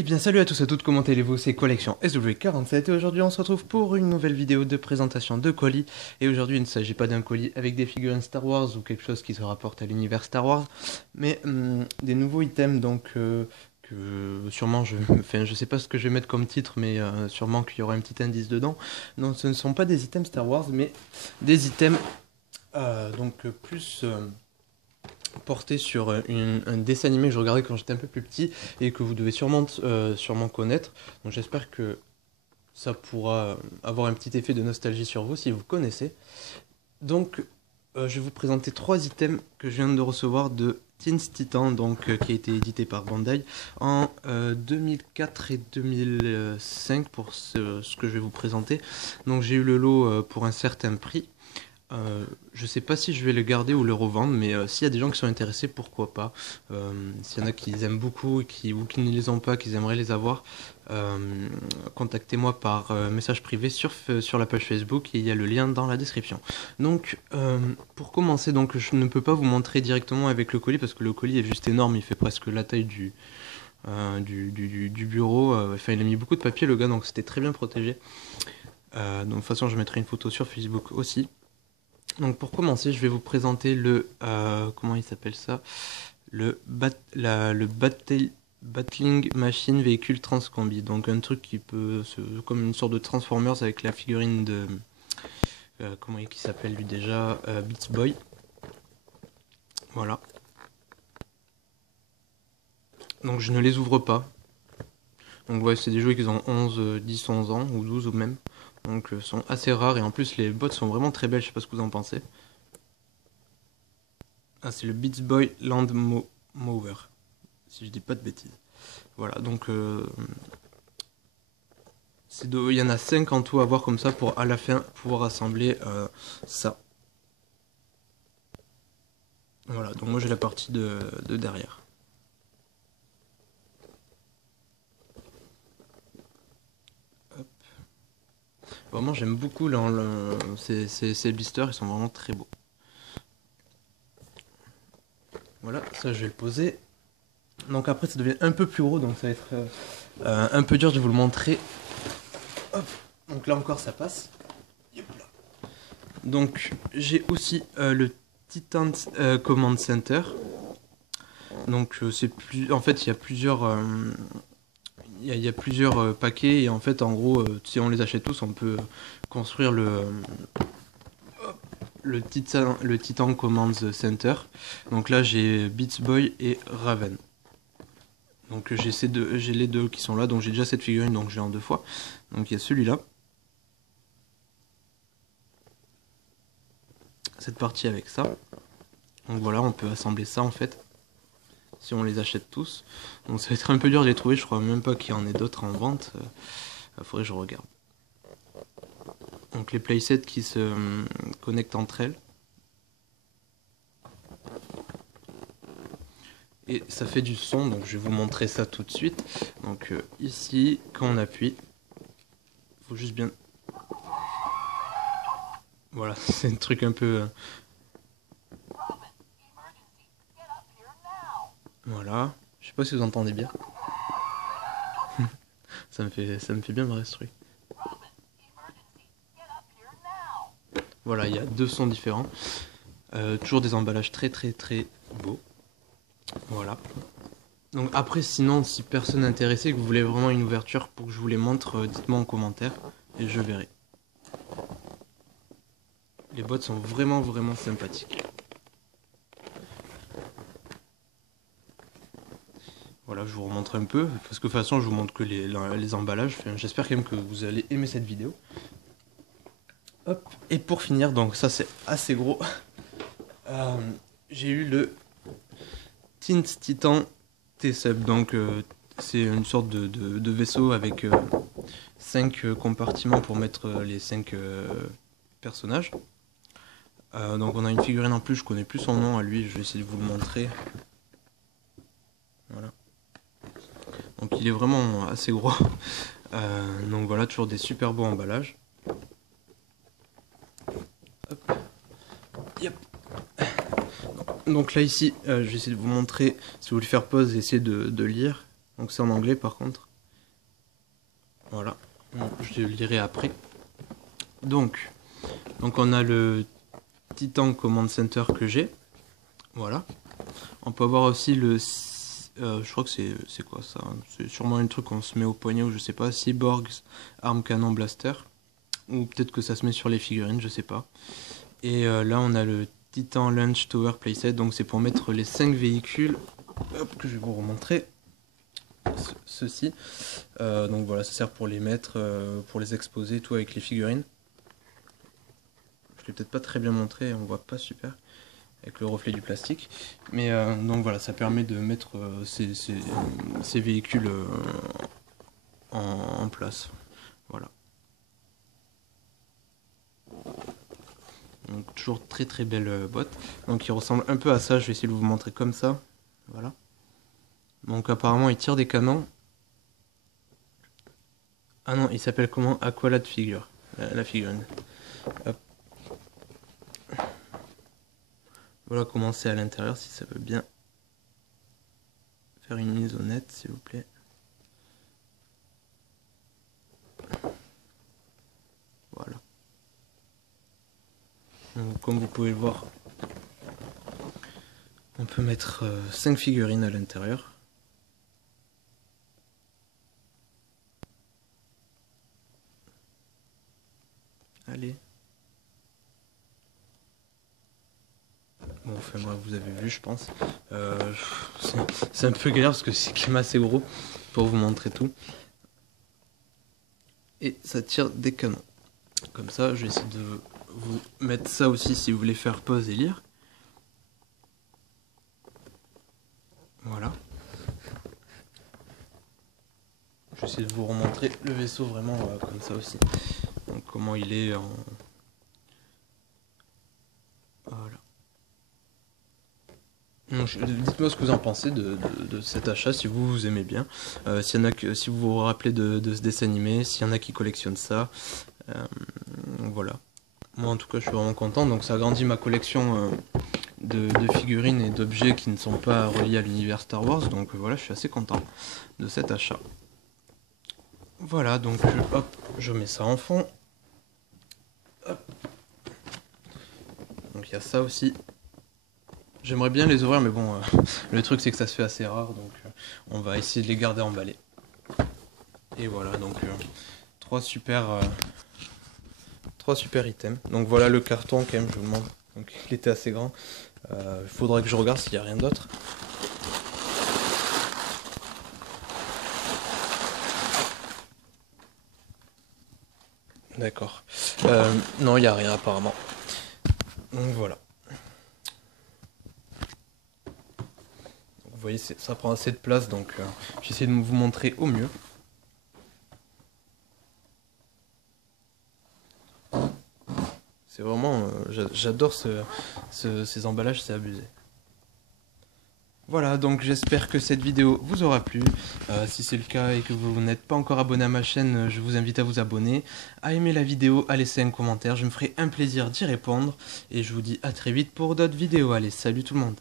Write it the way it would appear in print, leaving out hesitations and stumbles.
Eh bien salut à tous et à toutes, comment allez-vous? C'est Collection SW47 et aujourd'hui on se retrouve pour une nouvelle vidéo de présentation de colis. Et aujourd'hui il ne s'agit pas d'un colis avec des figurines Star Wars ou quelque chose qui se rapporte à l'univers Star Wars, mais des nouveaux items que sûrement enfin, je sais pas ce que je vais mettre comme titre, mais sûrement qu'il y aura un petit indice dedans. Donc ce ne sont pas des items Star Wars mais des items plus porté sur un dessin animé que je regardais quand j'étais un peu plus petit et que vous devez sûrement connaître. Donc j'espère que ça pourra avoir un petit effet de nostalgie sur vous si vous connaissez. Donc je vais vous présenter trois items que je viens de recevoir de Teen Titan, qui a été édité par Bandai en 2004 et 2005 pour ce que je vais vous présenter. Donc j'ai eu le lot pour un certain prix. Je sais pas si je vais le garder ou le revendre, mais s'il y a des gens qui sont intéressés, pourquoi pas. S'il y en a qui les aiment beaucoup ou qui ne les ont pas, qu'ils aimeraient les avoir, contactez-moi par message privé sur la page Facebook et il y a le lien dans la description. Donc, pour commencer, donc je ne peux pas vous montrer directement avec le colis parce que le colis est juste énorme, il fait presque la taille du bureau. Enfin, il a mis beaucoup de papier le gars, donc c'était très bien protégé. Donc, de toute façon, je mettrai une photo sur Facebook aussi. Donc pour commencer, je vais vous présenter comment il s'appelle ça? Le Battling Machine Véhicule Transcombi. Donc un truc comme une sorte de Transformers avec la figurine de comment il s'appelle lui déjà? Beats Boy. Voilà. Donc je ne les ouvre pas. Donc ouais, c'est des jouets qui ont 10, 11 ans ou 12 ou même. Donc sont assez rares et en plus les bottes sont vraiment très belles, je sais pas ce que vous en pensez. Ah, c'est le Beats Boy Land Mower, si je dis pas de bêtises. Voilà, donc il y en a 5 en tout à voir comme ça pour à la fin pouvoir assembler ça. Voilà, donc moi j'ai la partie de derrière. Hop. Vraiment j'aime beaucoup ces blisters, ils sont vraiment très beaux. Voilà, ça je vais le poser. Donc après ça devient un peu plus gros, donc ça va être un peu dur de vous le montrer. Hop. Donc là encore ça passe. Donc j'ai aussi le Titan Command Center. Donc en fait il y a plusieurs paquets et en fait en gros si on les achète tous on peut construire le Titan Command Center. Donc là j'ai Beats Boy et Raven. Donc j'ai les deux qui sont là, donc j'ai déjà cette figurine, donc j'ai en deux fois. Donc il y a celui-là. Cette partie avec ça. Donc voilà, on peut assembler ça en fait. Si on les achète tous. Donc ça va être un peu dur de les trouver, je crois même pas qu'il y en ait d'autres en vente. Faudrait que je regarde. Donc les playsets qui se connectent entre elles. Et ça fait du son, donc je vais vous montrer ça tout de suite. Donc ici, quand on appuie, il faut juste bien... Voilà, c'est un truc un peu... Voilà, je sais pas si vous entendez bien. ça me fait bien marrer ce truc. Voilà, il y a deux sons différents. Toujours des emballages très très très beaux. Voilà. Donc après, sinon, si personne n'est intéressé, que vous voulez vraiment une ouverture pour que je vous les montre, dites-moi en commentaire et je verrai. Les boîtes sont vraiment vraiment sympathiques. Voilà, je vous remontre un peu, parce que de toute façon je vous montre que les emballages. Enfin, j'espère quand même que vous allez aimer cette vidéo. Hop. Et pour finir, donc ça c'est assez gros, j'ai eu le Teen Titan T-Sub. Donc c'est une sorte de vaisseau avec 5 compartiments pour mettre les 5 personnages. Donc on a une figurine en plus, je connais plus son nom à lui, je vais essayer de vous le montrer. Voilà. Donc il est vraiment assez gros. Donc voilà, toujours des super beaux emballages. Hop. Yep. Donc là ici, je vais essayer de vous montrer, si vous voulez faire pause, essayez de lire. Donc c'est en anglais par contre. Voilà, je le lirai après. Donc on a le Titan Command Center que j'ai. Voilà. On peut avoir aussi le... je crois que c'est quoi ça? C'est sûrement un truc qu'on se met au poignet ou je sais pas. Cyborgs Arm Cannon Blaster. Ou peut-être que ça se met sur les figurines, je sais pas. Et là on a le Titan Launch Tower Playset. Donc c'est pour mettre les 5 véhicules. Hop, que je vais vous remontrer. Ceci. Donc voilà, ça sert pour les mettre, pour les exposer, tout avec les figurines. Je l'ai peut-être pas très bien montré, on voit pas super avec le reflet du plastique. Mais donc voilà, ça permet de mettre ces véhicules en place. Voilà. Donc, toujours très très belle boîte. Donc il ressemble un peu à ça, je vais essayer de vous montrer comme ça. Voilà. Donc apparemment il tire des canons. Ah non, il s'appelle comment? Aqualad Figure, la figurine. Hop. Voilà comment c'est à l'intérieur, si ça veut bien faire une mise honnête, s'il vous plaît. Voilà. Donc, comme vous pouvez le voir, on peut mettre 5 figurines à l'intérieur. Allez. Bon, enfin moi, vous avez vu, je pense. C'est un peu galère parce que c'est quand même assez gros pour vous montrer tout. Et ça tire des canons. Comme ça, je vais essayer de vous mettre ça aussi si vous voulez faire pause et lire. Voilà. Je vais essayer de vous remontrer le vaisseau vraiment comme ça aussi. Donc comment il est en... Voilà. Dites-moi ce que vous en pensez de cet achat, si vous aimez bien. S'il y en a si vous vous rappelez de ce dessin animé, s'il y en a qui collectionnent ça. Voilà. Moi en tout cas je suis vraiment content. Donc ça agrandit ma collection de figurines et d'objets qui ne sont pas reliés à l'univers Star Wars. Donc voilà, je suis assez content de cet achat. Voilà, donc hop, je mets ça en fond. Hop. Donc il y a ça aussi. J'aimerais bien les ouvrir, mais bon, le truc c'est que ça se fait assez rare, donc on va essayer de les garder emballés. Et voilà, donc trois super items. Donc voilà le carton quand même, je vous le montre. Donc il était assez grand. Il faudrait que je regarde s'il n'y a rien d'autre. D'accord. Non, il n'y a rien apparemment. Donc voilà. Vous voyez, ça prend assez de place, donc j'essaie de vous montrer au mieux. C'est vraiment... j'adore ces emballages, c'est abusé. Voilà, donc j'espère que cette vidéo vous aura plu. Si c'est le cas et que vous n'êtes pas encore abonné à ma chaîne, je vous invite à vous abonner, à aimer la vidéo, à laisser un commentaire. Je me ferai un plaisir d'y répondre. Et je vous dis à très vite pour d'autres vidéos. Allez, salut tout le monde!